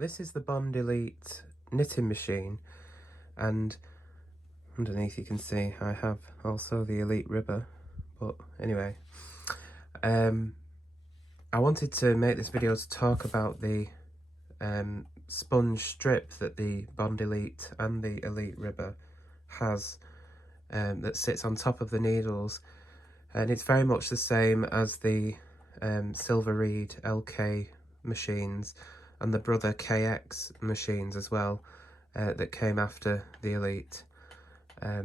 This is the Bond Elite knitting machine, and underneath you can see I have also the Elite ribber. But anyway, I wanted to make this video to talk about the sponge strip that the Bond Elite and the Elite ribber has, that sits on top of the needles, and it's very much the same as the Silver Reed LK machines and the Brother KX machines as well, that came after the Elite. I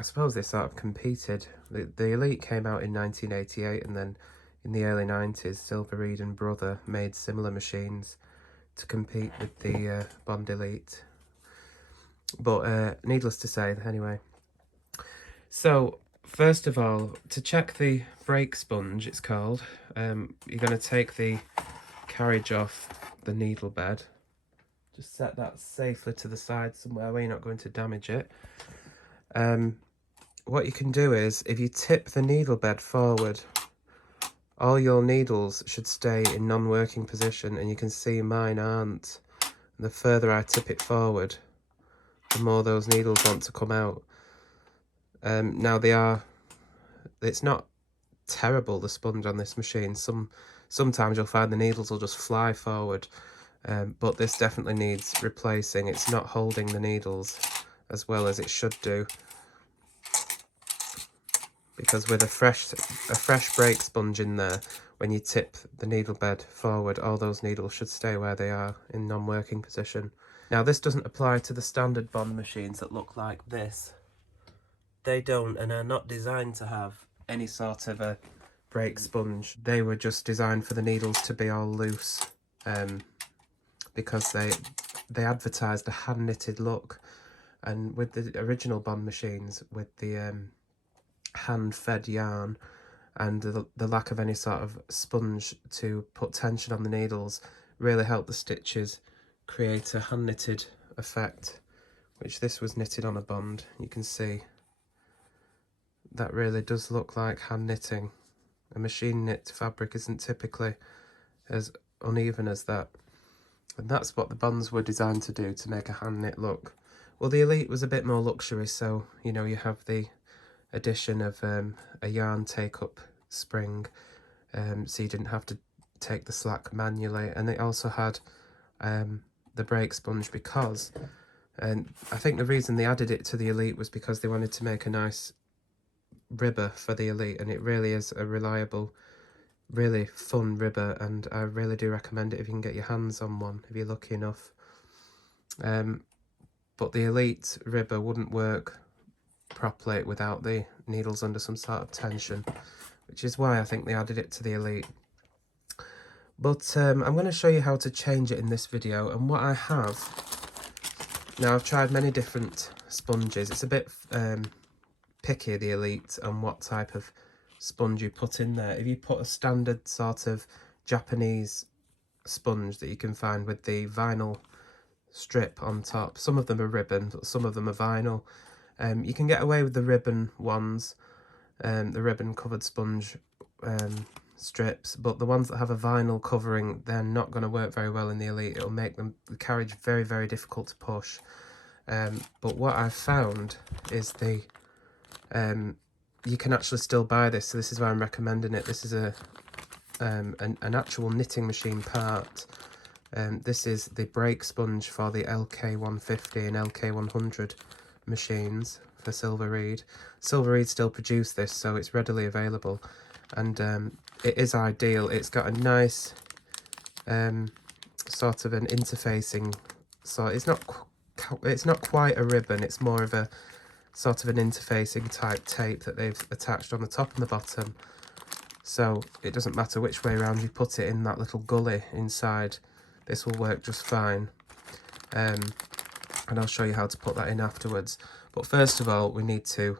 suppose they sort of competed. The Elite came out in 1988, and then in the early 90s, Silver Reed and Brother made similar machines to compete with the Bond Elite. But needless to say, anyway. So, first of all, to check the brake sponge, it's called, you're going to take the carriage off the needle bed. Just set that safely to the side somewhere where you're not going to damage it. What you can do is, if you tip the needle bed forward, all your needles should stay in non-working position, and you can see mine aren't. And the further I tip it forward, the more those needles want to come out. Now it's not terrible, the sponge on this machine. Sometimes you'll find the needles will just fly forward, but this definitely needs replacing. It's not holding the needles as well as it should do, because with a fresh brake sponge in there, when you tip the needle bed forward, all those needles should stay where they are in non-working position. Now, this doesn't apply to the standard Bond machines that look like this. They don't, and are not designed to have any sort of a brake sponge. They were just designed for the needles to be all loose, because they advertised a hand-knitted look. And with the original Bond machines, with the hand-fed yarn and the lack of any sort of sponge to put tension on the needles, really helped the stitches create a hand-knitted effect, which this was knitted on a Bond. You can see that really does look like hand knitting. A machine knit fabric isn't typically as uneven as that, and that's what the Bonds were designed to do, to make a hand knit look. Well, the Elite was a bit more luxury, so you know, you have the addition of a yarn take-up spring, so you didn't have to take the slack manually, and it also had the brake sponge, because, and I think the reason they added it to the Elite was because they wanted to make a nice ribber for the Elite, and it really is a reliable, really fun ribber, and I really do recommend it if you can get your hands on one, if you're lucky enough. But the Elite ribber wouldn't work properly without the needles under some sort of tension, which is why I think they added it to the Elite. But I'm going to show you how to change it in this video, and what I have now, I've tried many different sponges. It's a bit picky, the Elite, on what type of sponge you put in there. If you put a standard sort of Japanese sponge that you can find with the vinyl strip on top, some of them are ribbon, but some of them are vinyl. You can get away with the ribbon ones, the ribbon covered sponge strips, but the ones that have a vinyl covering, they're not going to work very well in the Elite. It'll make the carriage very, very difficult to push. But what I've found is you can actually still buy this, so this is why I'm recommending it. This is an actual knitting machine part. This is the brake sponge for the LK150 and LK100 machines for Silver Reed. Silver Reed still produce this, so it's readily available, and it is ideal. It's got a nice sort of an interfacing, so it's not quite a ribbon, it's more of a sort of an interfacing type tape that they've attached on the top and the bottom, so it doesn't matter which way around you put it in that little gully inside, this will work just fine. And I'll show you how to put that in afterwards. But first of all, we need to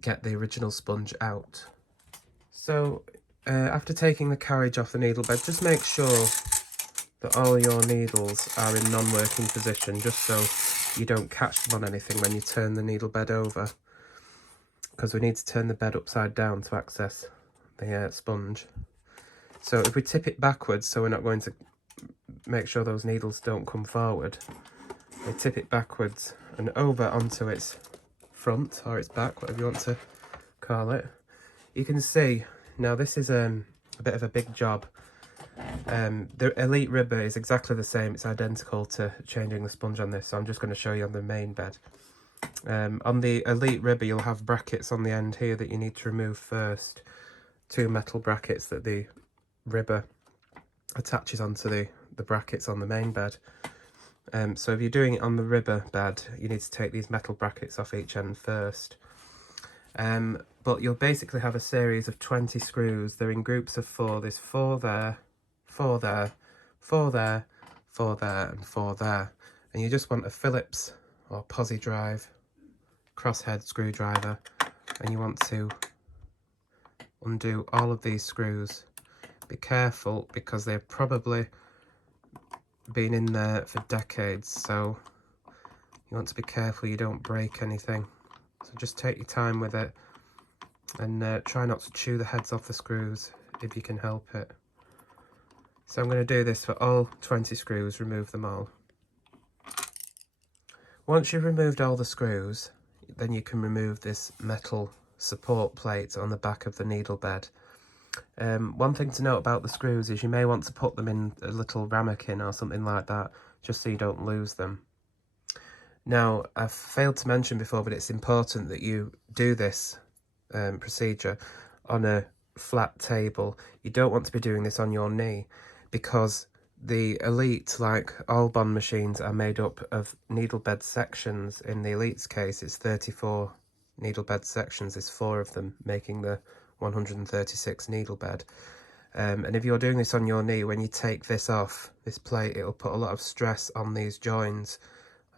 get the original sponge out. So after taking the carriage off the needle bed, just make sure that all your needles are in non-working position, just so you don't catch them on anything when you turn the needle bed over, because we need to turn the bed upside down to access the sponge. So if we tip it backwards, so we're not going to make sure those needles don't come forward, we tip it backwards and over onto its front or its back, whatever you want to call it. You can see now this is a bit of a big job. The Elite ribber is exactly the same, it's identical to changing the sponge on this, so I'm just going to show you on the main bed. On the Elite ribber you'll have brackets on the end here that you need to remove first. 2 metal brackets that the ribber attaches onto the brackets on the main bed. So if you're doing it on the ribber bed, you need to take these metal brackets off each end first. But you'll basically have a series of 20 screws. They're in groups of 4. There's 4 there, 4 there, 4 there, 4 there, and 4 there. And you just want a Phillips or posi drive, crosshead screwdriver, and you want to undo all of these screws. Be careful because they've probably been in there for decades, so you want to be careful you don't break anything. So just take your time with it and try not to chew the heads off the screws if you can help it. So I'm going to do this for all 20 screws, remove them all. Once you've removed all the screws, then you can remove this metal support plate on the back of the needle bed. One thing to note about the screws is you may want to put them in a little ramekin or something like that, just so you don't lose them. Now, I've failed to mention before, but it's important that you do this procedure on a flat table. You don't want to be doing this on your knee, because the Elite, like all bond machines, are made up of needle bed sections. In the Elite's case, it's 34 needle bed sections. There's 4 of them, making the 136 needle bed. And if you're doing this on your knee, when you take this off, this plate, it'll put a lot of stress on these joints,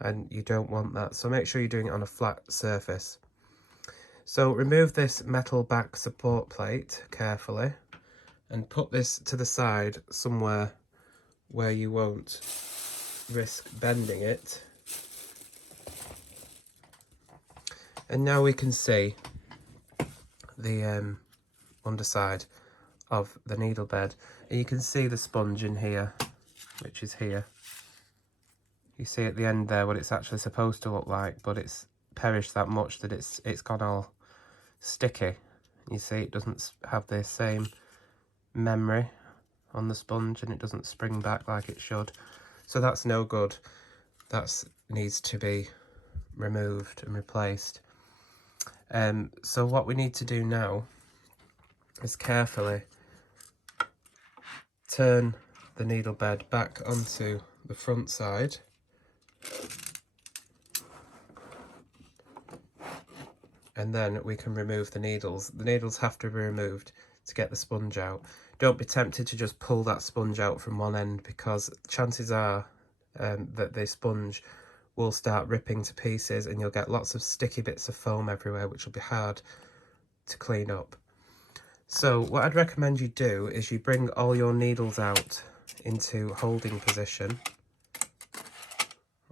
and you don't want that. So make sure you're doing it on a flat surface. So remove this metal back support plate carefully and put this to the side somewhere where you won't risk bending it. And now we can see the underside of the needle bed, and you can see the sponge in here, which is here. You see at the end there what it's actually supposed to look like, but it's perished that much that it's gone all sticky. You see it doesn't have the same memory on the sponge, and it doesn't spring back like it should. So that's no good. That needs to be removed and replaced. So what we need to do now is carefully turn the needle bed back onto the front side. And then we can remove the needles. The needles have to be removed to get the sponge out. Don't be tempted to just pull that sponge out from one end, because chances are that the sponge will start ripping to pieces and you'll get lots of sticky bits of foam everywhere, which will be hard to clean up. So what I'd recommend you do is you bring all your needles out into holding position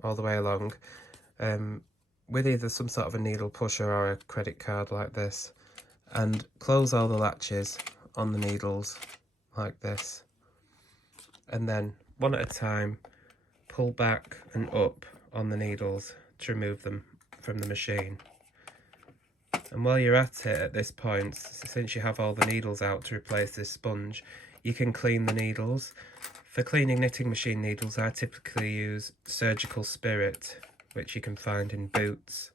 all the way along, with either some sort of a needle pusher or a credit card like this, and close all the latches on the needles like this, and then one at a time pull back and up on the needles to remove them from the machine. And while you're at it at this point, since you have all the needles out to replace this sponge, you can clean the needles. For cleaning knitting machine needles, I typically use Surgical Spirit, which you can find in Boots.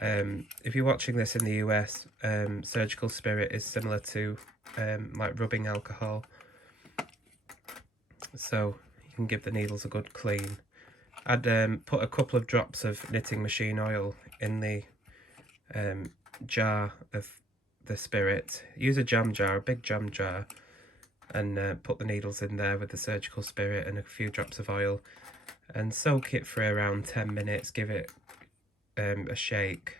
If you're watching this in the US, Surgical Spirit is similar to like rubbing alcohol, so you can give the needles a good clean. I'd put a couple of drops of knitting machine oil in the jar of the spirit. Use a jam jar, a big jam jar, and put the needles in there with the Surgical Spirit and a few drops of oil, and soak it for around 10 minutes. Give it a shake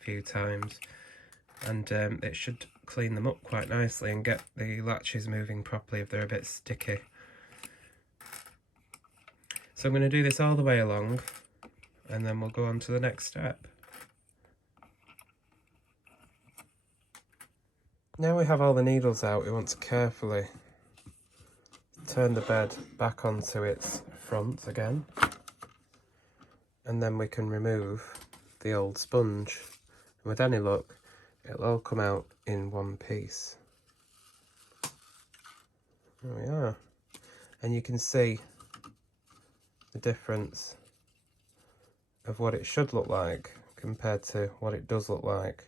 a few times, and it should clean them up quite nicely and get the latches moving properly if they're a bit sticky. So I'm going to do this all the way along, and then we'll go on to the next step. Now we have all the needles out, we want to carefully turn the bed back onto its front again, and then we can remove the old sponge. And with any luck, it'll all come out in one piece. There we are. And you can see the difference of what it should look like compared to what it does look like.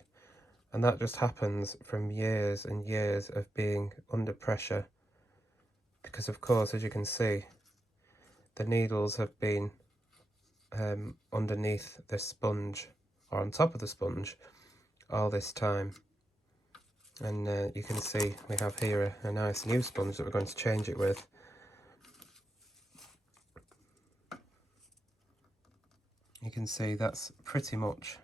And that just happens from years and years of being under pressure. Because of course, as you can see, the needles have been underneath the sponge, or on top of the sponge, all this time. And you can see we have here a nice new sponge that we're going to change it with. You can see that's pretty much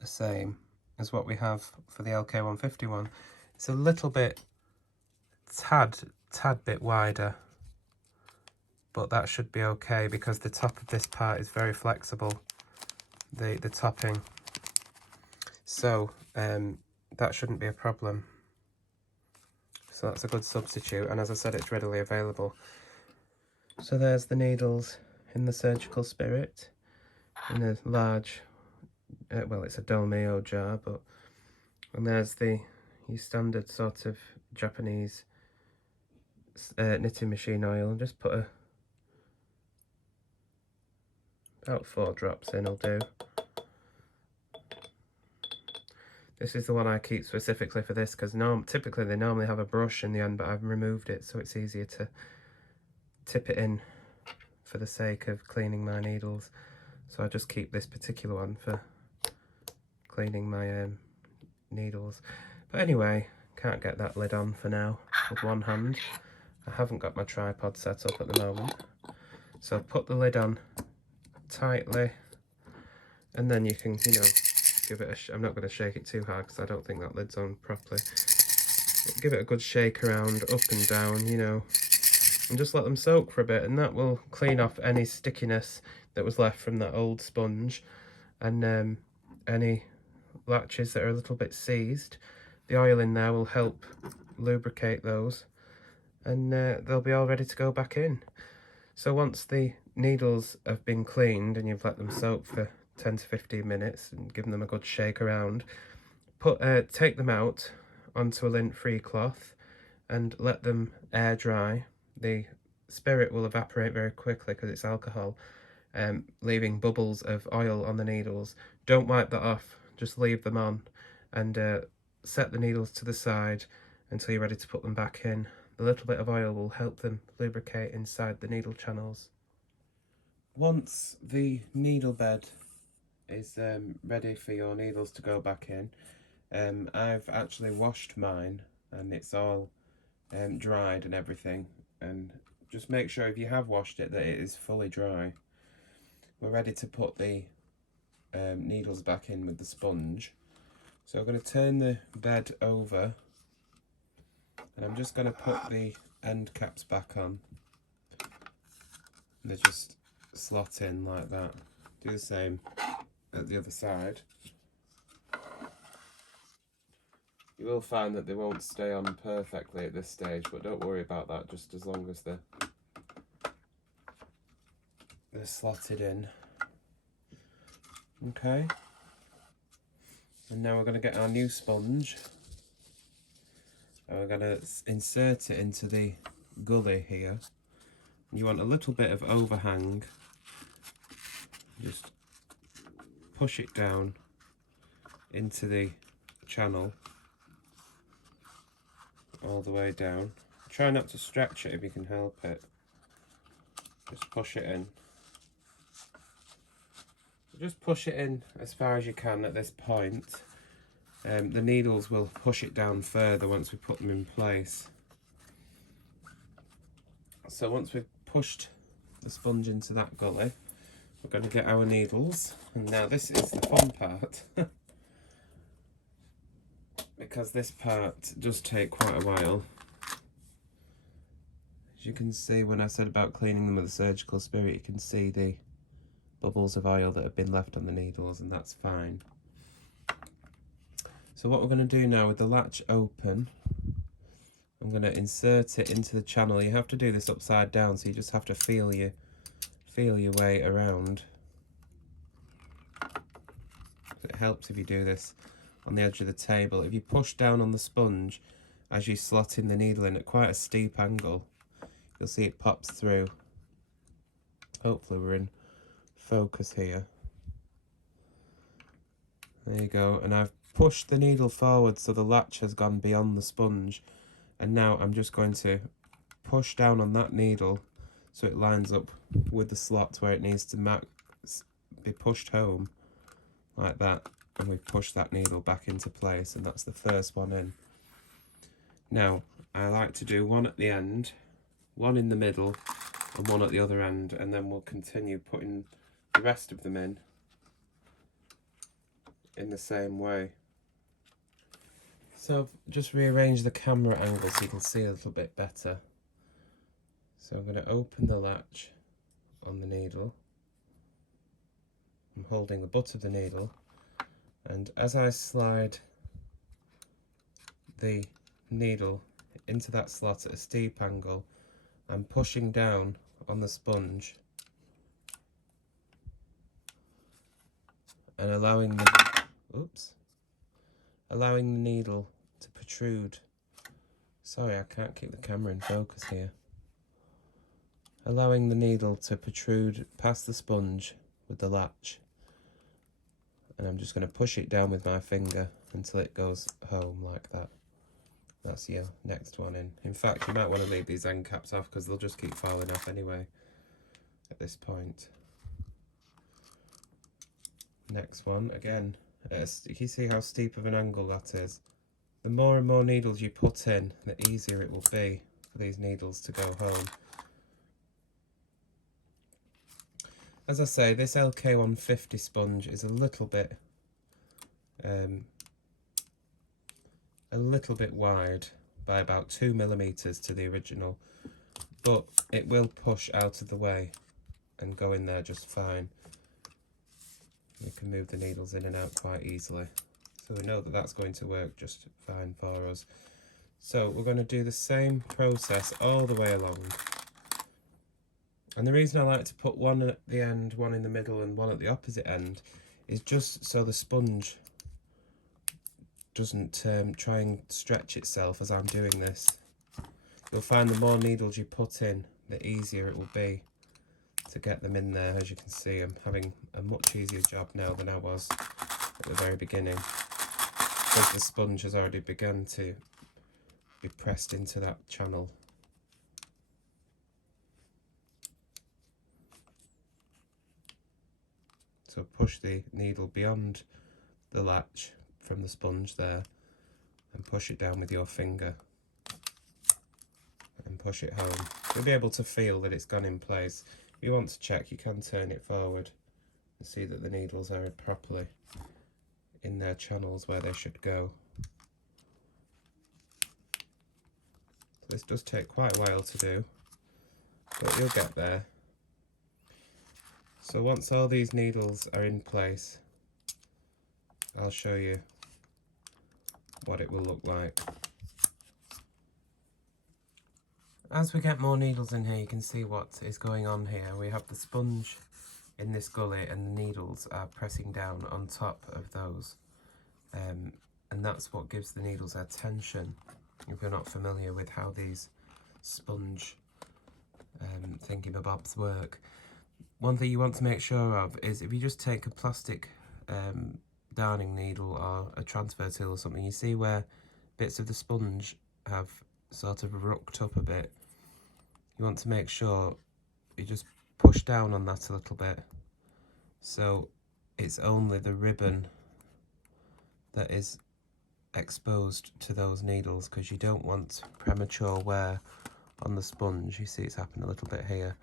the same as what we have for the LK151. It's a little bit, tad bit wider, but that should be okay because the top of this part is very flexible, the topping. So that shouldn't be a problem. So that's a good substitute, and as I said, it's readily available. So there's the needles in the surgical spirit in a large, well, it's a Dolmio jar, but, and there's the your standard sort of Japanese knitting machine oil. Just put about 4 drops in will do. This is the one I keep specifically for this because typically they normally have a brush in the end, but I've removed it so it's easier to tip it in for the sake of cleaning my needles. So I just keep this particular one for cleaning my needles. But anyway, can't get that lid on for now with one hand. I haven't got my tripod set up at the moment. So put the lid on tightly, and then you can, you know, give it a I'm not going to shake it too hard because I don't think that lid's on properly. But give it a good shake around, up and down, you know, and just let them soak for a bit, and that will clean off any stickiness that was left from that old sponge, and any latches that are a little bit seized. The oil in there will help lubricate those, and they'll be all ready to go back in. So once the needles have been cleaned and you've let them soak for 10 to 15 minutes and given them a good shake around, take them out onto a lint-free cloth and let them air dry. The spirit will evaporate very quickly because it's alcohol, leaving bubbles of oil on the needles. Don't wipe that off, just leave them on, and set the needles to the side until you're ready to put them back in. The little bit of oil will help them lubricate inside the needle channels. Once the needle bed is ready for your needles to go back in, I've actually washed mine and it's all dried and everything, and just make sure if you have washed it that it is fully dry. We're ready to put the needles back in with the sponge. So I'm going to turn the bed over, and I'm just going to put the end caps back on. And they just slot in like that. Do the same at the other side. You will find that they won't stay on perfectly at this stage, but don't worry about that, just as long as they're slotted in. Okay. And now we're going to get our new sponge, and we're going to insert it into the gully here. You want a little bit of overhang. Just push it down into the channel all the way down. Try not to stretch it if you can help it. Just push it in. Just push it in as far as you can at this point. The needles will push it down further once we put them in place. So once we've pushed the sponge into that gully, we're going to get our needles. And now this is the fun part. Because this part does take quite a while. As you can see, when I said about cleaning them with a surgical spirit, you can see the bubbles of oil that have been left on the needles, and that's fine. So what we're going to do now, with the latch open, I'm going to insert it into the channel. You have to do this upside down, so you just have to feel your way around. It helps if you do this on the edge of the table. If you push down on the sponge as you slot in the needle in at quite a steep angle, you'll see it pops through. Hopefully we're in focus here. There you go, and I've pushed the needle forward so the latch has gone beyond the sponge, and now I'm just going to push down on that needle so it lines up with the slot where it needs to be pushed home, like that, and we push that needle back into place, and that's the first one in. Now I like to do one at the end, one in the middle, and one at the other end, and then we'll continue putting the rest of them in the same way. So I've just rearranged the camera angle so you can see a little bit better. So I'm going to open the latch on the needle. I'm holding the butt of the needle, and as I slide the needle into that slot at a steep angle, I'm pushing down on the sponge and allowing the needle to protrude. Sorry, I can't keep the camera in focus here. Allowing the needle to protrude past the sponge with the latch, and I'm just going to push it down with my finger until it goes home like that. That's your next one in. In fact, you might want to leave these end caps off because they'll just keep falling off anyway at this point. Next one, again, you can see how steep of an angle that is. The more and more needles you put in, the easier it will be for these needles to go home. As I say, this LK150 sponge is a little bit wide by about 2mm to the original, but it will push out of the way and go in there just fine. We can move the needles in and out quite easily, so we know that that's going to work just fine for us. So we're going to do the same process all the way along. And the reason I like to put one at the end, one in the middle and one at the opposite end is just so the sponge doesn't try and stretch itself as I'm doing this. You'll find the more needles you put in, the easier it will be to get them in there. As you can see, I'm having a much easier job now than I was at the very beginning, because the sponge has already begun to be pressed into that channel. So push the needle beyond the latch from the sponge there and push it down with your finger and push it home. You'll be able to feel that it's gone in place. If you want to check, you can turn it forward and see that the needles are properly in their channels where they should go. So this does take quite a while to do, but you'll get there. So once all these needles are in place, I'll show you what it will look like. As we get more needles in here, you can see what is going on here. We have the sponge in this gully and the needles are pressing down on top of those. And that's what gives the needles their tension, if you're not familiar with how these sponge thingy-mabobs work. One thing you want to make sure of is if you just take a plastic darning needle or a transfer tool or something, you see where bits of the sponge have sort of rucked up a bit. You want to make sure you just push down on that a little bit, so it's only the ribbon that is exposed to those needles, because you don't want premature wear on the sponge. You see it's happened a little bit here,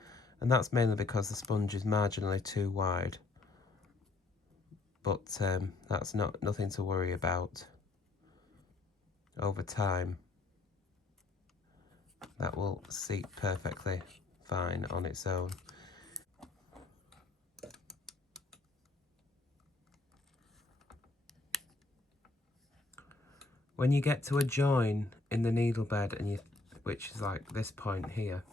and that's mainly because the sponge is marginally too wide, but that's nothing to worry about. Over time that will seat perfectly fine on its own. When you get to a join in the needle bed and you which is like this point here,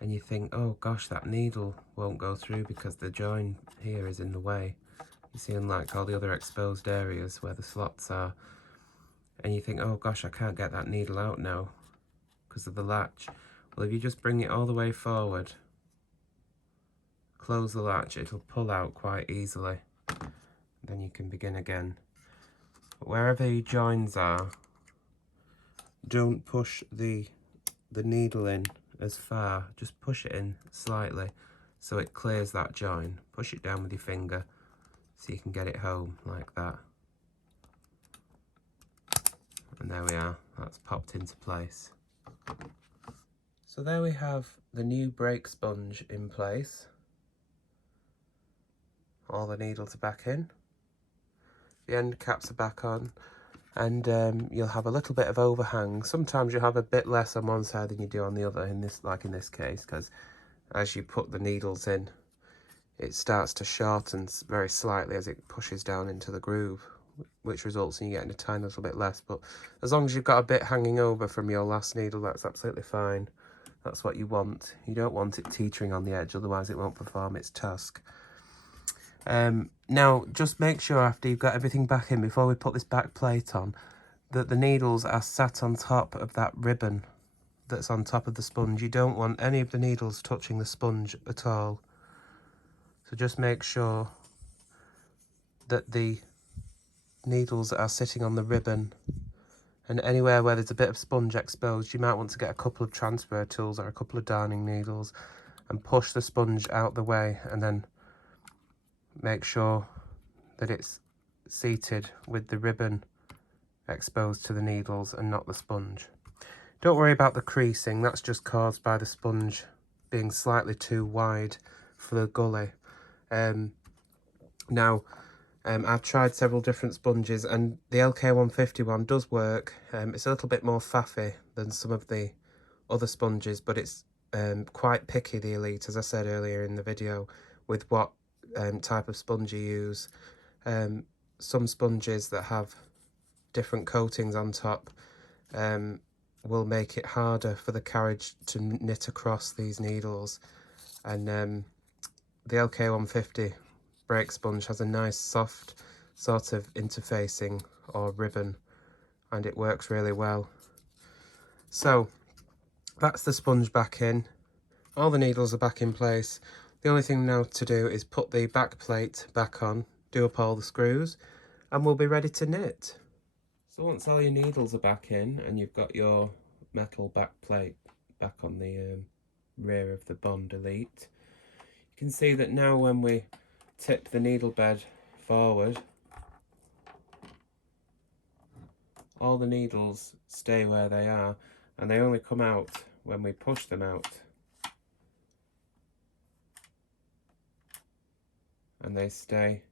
and you think, oh gosh, that needle won't go through because the join here is in the way. You see, unlike all the other exposed areas where the slots are, and you think, oh gosh, I can't get that needle out now because of the latch. Well, if you just bring it all the way forward, close the latch, it'll pull out quite easily. Then you can begin again. But wherever your joins are, don't push the needle in as far, just push it in slightly so it clears that join. Push it down with your finger so you can get it home like that. And there we are, that's popped into place. So there we have the new brake sponge in place. All the needles are back in. The end caps are back on, and you'll have a little bit of overhang. Sometimes you'll have a bit less on one side than you do on the other, in this case, because as you put the needles in, it starts to shorten very slightly as it pushes down into the groove, which results in you getting a tiny little bit less. But as long as you've got a bit hanging over from your last needle, that's absolutely fine. That's what you want. You don't want it teetering on the edge, otherwise it won't perform its task. Now, just make sure after you've got everything back in, before we put this back plate on, that the needles are sat on top of that ribbon that's on top of the sponge. You don't want any of the needles touching the sponge at all. So just make sure that the needles are sitting on the ribbon, and anywhere where there's a bit of sponge exposed, you might want to get a couple of transfer tools or a couple of darning needles and push the sponge out the way, and then make sure that it's seated with the ribbon exposed to the needles and not the sponge. Don't worry about the creasing, that's just caused by the sponge being slightly too wide for the gully. I've tried several different sponges, and the LK150 one does work. It's a little bit more faffy than some of the other sponges, but it's quite picky, the Elite, as I said earlier in the video, with what type of sponge you use. Some sponges that have different coatings on top will make it harder for the carriage to knit across these needles, and the LK150 brake sponge has a nice soft sort of interfacing or ribbon, and it works really well. So that's the sponge back in, all the needles are back in place. The only thing now to do is put the back plate back on, do up all the screws, and we'll be ready to knit. So once all your needles are back in and you've got your metal back plate back on the rear of the Bond Elite, you can see that now when we tip the needle bed forward, all the needles stay where they are, and they only come out when we push them out. And they stay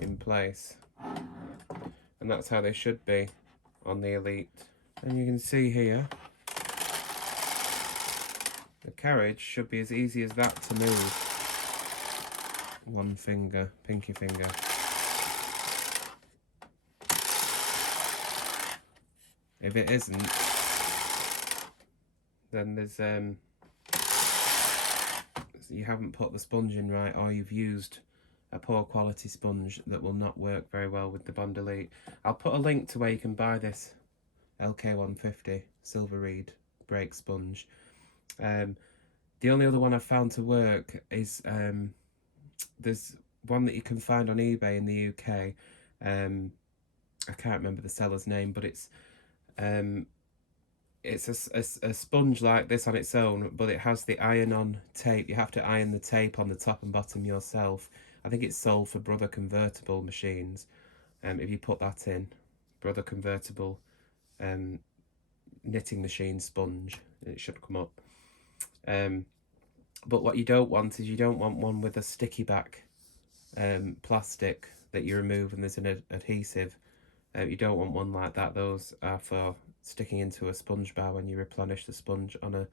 in place, and that's how they should be on the Elite. And you can see here the carriage should be as easy as that to move. One finger, pinky finger. If it isn't, then there's you haven't put the sponge in right, or you've used a poor quality sponge that will not work very well with the Bond Elite. I'll put a link to where you can buy this LK150 Silver Reed brake sponge. The only other one I've found to work is there's one that you can find on eBay in the UK. I can't remember the seller's name, but it's a sponge like this on its own, but it has the iron-on tape. You have to iron the tape on the top and bottom yourself. I think it's sold for Brother Convertible machines. If you put that in, Brother Convertible knitting machine sponge, it should come up. But what you don't want is, you don't want one with a sticky back plastic that you remove and there's an adhesive. You don't want one like that. Those are for sticking into a sponge bar when you replenish the sponge on a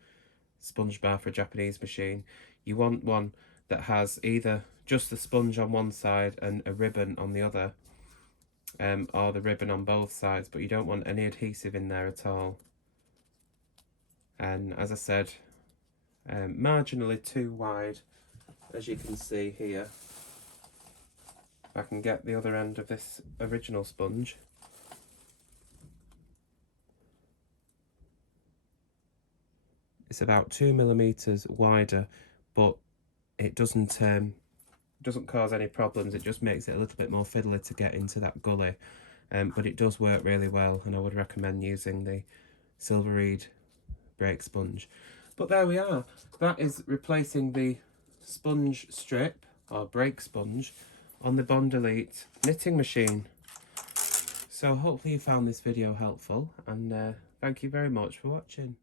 sponge bar for a Japanese machine. You want one that has either just the sponge on one side and a ribbon on the other, or the ribbon on both sides, but you don't want any adhesive in there at all. and as I said, marginally too wide, as you can see here. If I can get the other end of this original sponge. It's about 2mm wider, but it doesn't cause any problems. It just makes it a little bit more fiddly to get into that gully, but it does work really well, and I would recommend using the Silver Reed brake sponge. But there we are. That is replacing the sponge strip or brake sponge on the Bond Elite knitting machine. So hopefully you found this video helpful, and thank you very much for watching.